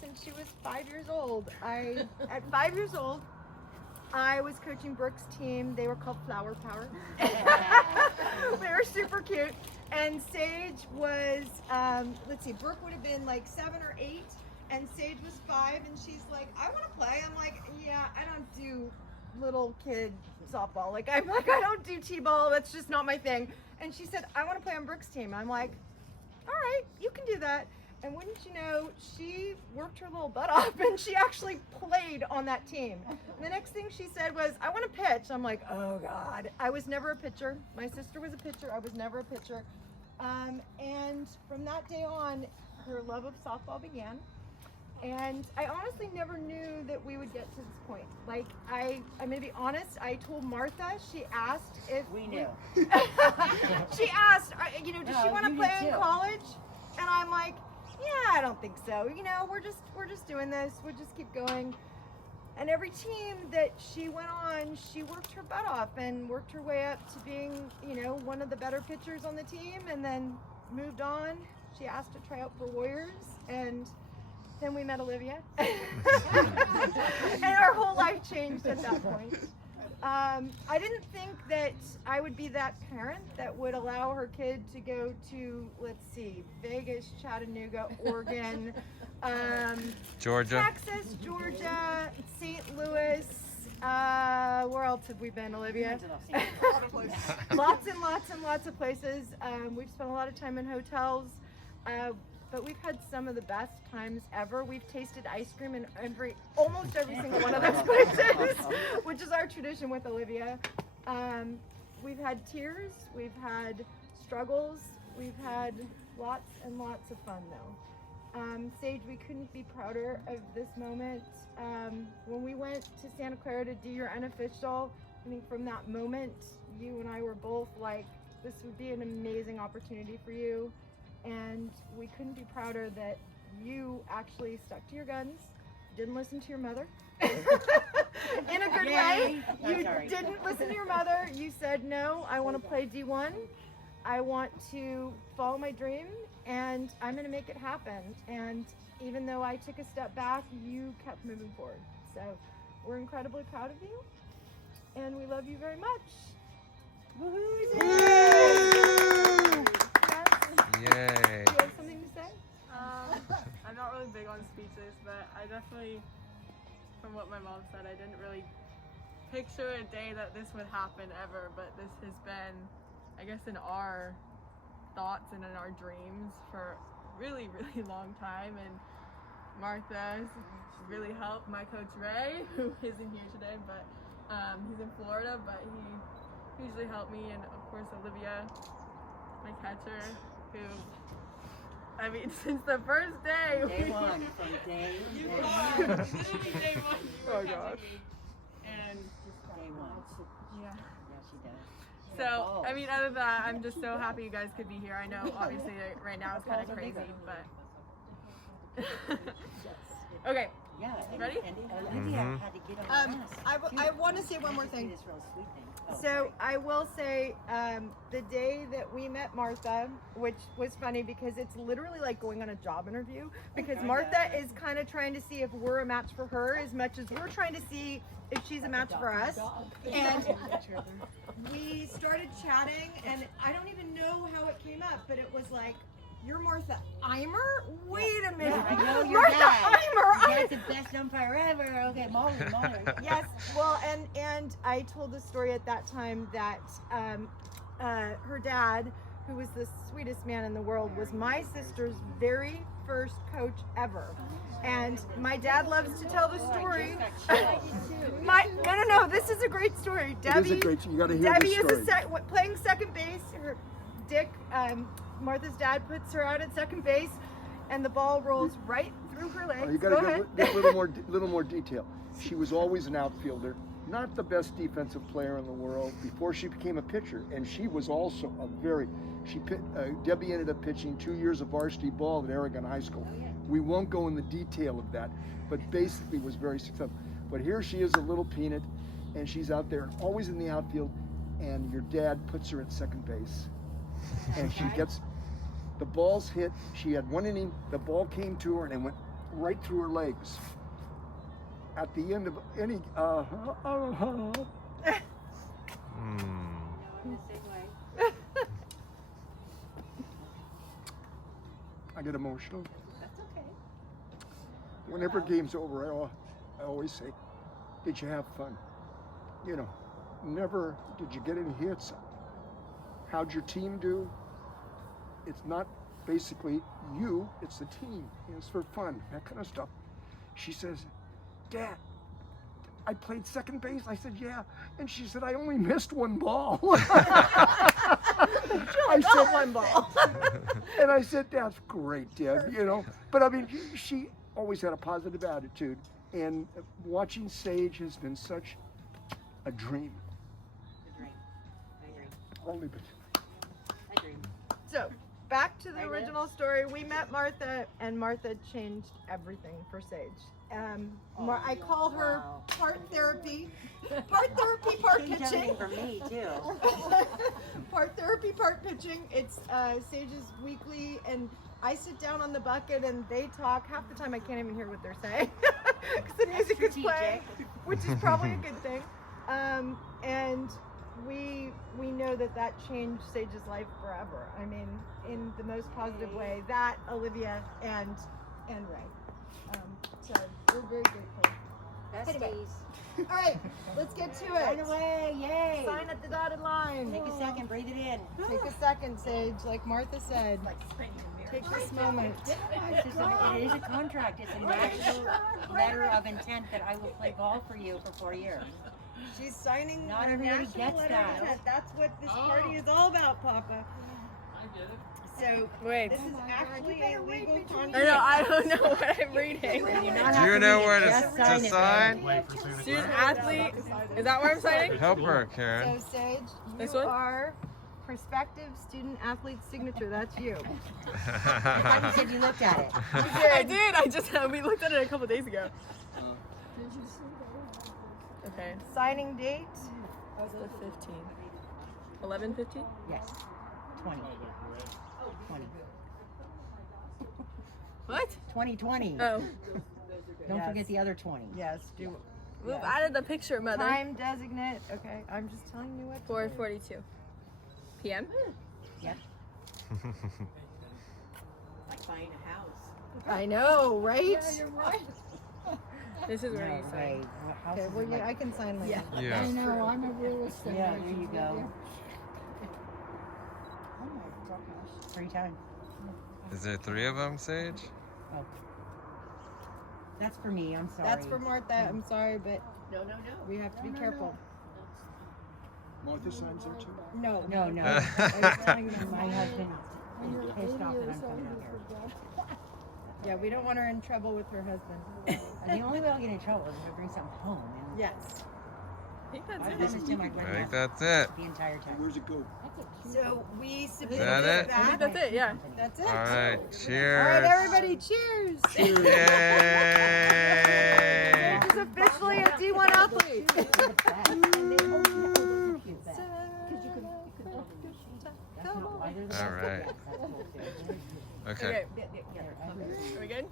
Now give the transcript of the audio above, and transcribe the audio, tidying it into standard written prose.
since she was 5 years old. At 5 years old, I was coaching Brooke's team. They were called Flower Power. They were super cute. And Sage was, let's see, Brooke would have been like 7 or 8, and Sage was 5, and she's like, I want to play. I'm like, yeah, I don't do little kid softball. I don't do t-ball. That's just not my thing. And she said, I want to play on Brooke's team. I'm like, all right, you can do that. And wouldn't you know, she worked her little butt off, and she actually played on that team. And the next thing she said was, I want to pitch. I'm like, oh God. I was never a pitcher. My sister was a pitcher. I was never a pitcher. And from that day on, her love of softball began. And I honestly never knew that we would get to this point. Like, I'm gonna be honest, I told Martha, she asked if We knew. she asked, does she want to play in college? And I'm like, yeah, I don't think so. We're just doing this. We'll just keep going. And every team that she went on, she worked her butt off and worked her way up to being, one of the better pitchers on the team, and then moved on. She asked to try out for Warriors, and then we met Olivia. And our whole life changed at that point. I didn't think that I would be that parent that would allow her kid to go to, let's see, Vegas, Chattanooga, Oregon, Georgia, Texas, Georgia, St. Louis. Where else have we been, Olivia? Lots and lots and lots of places. We've spent a lot of time in hotels. But we've had some of the best times ever. We've tasted ice cream in almost every single one of those places, which is our tradition with Olivia. We've had tears, we've had struggles, we've had lots and lots of fun though. Sage, we couldn't be prouder of this moment. When we went to Santa Clara to do your unofficial, I think from that moment, you and I were both like, this would be an amazing opportunity for you. And we couldn't be prouder that you actually stuck to your guns, didn't listen to your mother. In a good way. You didn't listen to your mother. You said, no, I want to play D1. I want to follow my dream, and I'm going to make it happen. And even though I took a step back, you kept moving forward. So we're incredibly proud of you, and we love you very much. Woohoo! yay! Do you have something to say? I'm not really big on speeches, but I definitely, from what my mom said, I didn't really picture a day that this would happen ever, but this has been, I guess, in our thoughts and in our dreams for a really, really long time. And Martha has really helped. My coach Ray, who isn't here today, but he's in Florida, but he usually helped me, and of course Olivia, my catcher, who, I mean, since the first day. Day one, from day Literally day one. Oh gosh. And day one. yeah. Yeah, she does. So, I mean, other than that, I'm just so happy you guys could be here. I know, obviously, right now it's kind of crazy, but. Okay. Yeah. Ready? And Olivia had to get on the bus. I want to say one more thing. This real sweet thing. Oh, So I will say, the day that we met Martha, which was funny because it's literally like going on a job interview, because Martha is kind of trying to see if we're a match for her as much as we're trying to see if she's a match for us. And we started chatting, and I don't even know how it came up, but it was like, you're Martha Eimer? Wait a minute. I know your Martha dad. Eimer. That's the best umpire ever. Okay, Molly. Yes, well, and I told the story at that time that her dad, who was the sweetest man in the world, was my sister's very first coach ever. And my dad loves to tell the story. No, this is a great story. Debbie, It is a great, you got to hear Debbie this story. is playing second base. Dick, Martha's dad, puts her out at second base, and the ball rolls right through her legs. You got Go to ahead. get a little more detail. She was always an outfielder, not the best defensive player in the world before she became a pitcher, and she was also Debbie ended up pitching 2 years of varsity ball at Aragon High School. We won't go in the detail of that, but basically was very successful. But here she is, a little peanut, and she's out there always in the outfield, and your dad puts her at second base, and she gets the balls hit. She had one inning, the ball came to her and it went right through her legs. At the end of any, I get emotional. That's okay. Whenever game's over, I always say, did you have fun? You know, never, did you get any hits? How'd your team do? It's not basically you, it's the team. It's for fun, that kind of stuff. She says, Dad, I played second base. I said, yeah. And she said, I only missed one ball. I said, one ball. and I said, that's great, Dad, you know. But I mean, she always had a positive attitude. And watching Sage has been such a dream. Only but So, back to the original story. We met Martha, and Martha changed everything for Sage. I call her part therapy, part Changed pitching. everything for me too. Part therapy, part pitching. It's Sage's weekly, and I sit down on the bucket and they talk. Half the time I can't even hear what they're saying because the music is playing, which is probably a good thing. And we know that changed Sage's life forever. I mean, in the most positive way. That, Olivia, and Ray. So we're very grateful. Anyway. All right, let's get to Right it. away, yay! Sign at the dotted line. Take a second, breathe it in. Take a second, Sage, like Martha said. Take this moment. It is a contract. It's a natural letter of intent that I will play ball for you for 4 years. She's signing Not a everybody national gets letter of that. intent. That's what this party is all about, Papa. So Wait. this is actually a legal contract. I know, I don't know what I'm reading. Do you know where to sign? Student athlete. Is that where I'm signing? Help her, Karen. So Sage, This you one? are prospective student athlete signature. That's you. I thought you said you looked at it. I did. I just we looked at it a couple days ago. Okay. Signing date. The 15. 11:15. Yes. 20. 20. What? 2020. Oh. Don't Yes. forget the other 20. Yes. Do We've added the picture, mother. time designate. Okay, I'm just telling you what. to do. 4:42 p.m. Yep. Like buying a house. I know, right? This is where No, you sign. Ray, what house Okay, is well, it? yeah, I can sign later. Yeah. I know, I'm a real estate Yeah, agent. there you go. Oh my gosh. 3 times. Is there 3 of them, Sage? Oh. That's for me, I'm sorry. That's for Martha. I'm sorry, but No. we have to be careful. Martha signs there too. No. No, no. I was telling them My husband When you're is pissed 80 off that years I'm old, coming out you here. forget. Yeah, we don't want her in trouble with her husband. And the only way I'll get in trouble is if I bring something home. And Yes. I think that's I it. promised him I'd I bring think that that's it. the entire time. Where's it go? That's a cute So we submitted that it? I think back. that's it. Yeah. That's it. All right. All Cheers. right, everybody, cheers. Yay! Sage is officially a D1 athlete. All right. Okay. Okay. Are we good?